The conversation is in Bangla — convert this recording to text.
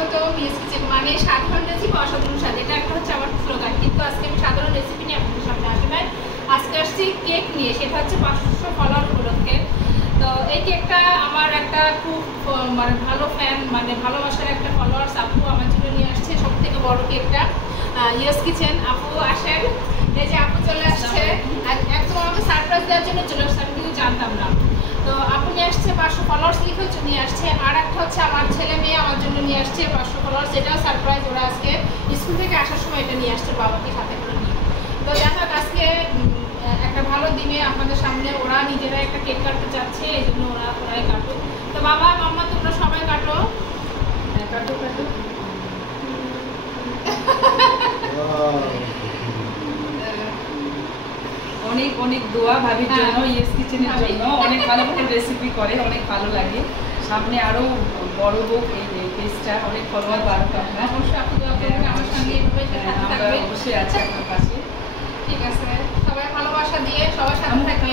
স্বাগতম ইয়েস কিচেন, মানে সাধারণ রেসিপি অসাধারণ স্বাদ। এটা একটা হচ্ছে আমার স্লোগান, কিন্তু আজকে আমি সাধারণ রেসিপি নিয়ে আপনাদের সামনে আসি নাই। আজকে আসছি কেক নিয়ে, সেটা হচ্ছে 500 ফলোয়ার উপলক্ষে। তো এই কেকটা আমার একটা খুব মানে ভালো ফ্যান, মানে ভালোবাসার একটা ফলোয়ার্স আপু আমার জন্য নিয়ে আসছে সব থেকে বড় কেকটা। ইয়েস কিচেন আপু আসেন, এই যে আপু চলে আসছে, একদম আমাকে সারপ্রাইজ দেওয়ার জন্য চলে আসছে, আমি কিন্তু জানতাম না। তো আপু নিয়ে আসছে 500 ফলোয়ার্স লিখে হচ্ছে নিয়ে আসছে, আর একটা হচ্ছে আমার ছেলে মেয়ে আমার জন্য নিয়ে আসছে 500 ফলোয়ার্স, এটাও সারপ্রাইজ। ওরা আজকে স্কুল থেকে আসার সময় এটা নিয়ে আসছে বাবাকে সাথে করে নিয়ে। তো দেখা যাক আজকে একটা ভালো দিনে আপনাদের সামনে ওরা নিজেরা একটা কেক কাটতে যাচ্ছে, এই জন্য ওরাই কাটুক। তো বাবা মাম্মা তোমরা সবাই কাটো, কাটো কাটো। অনেক অনেক দোয়া ভাবির জন্য, ইয়েস কিচেনের জন্য। অনেক ভালো ভালো রেসিপি করে, অনেক ভালো লাগে। সামনে আরো বড় হোক এই পেজটা, অনেক ফলোয়ার বাড়ুক। আপনার অবশ্যই আপু দোয়া করবেন আমার সঙ্গে, এইভাবে আমরা অবশ্যই আছি আপনার পাশে। ঠিক আছে, সবাই ভালোবাসা দিয়ে সবার সাথে থাকবে।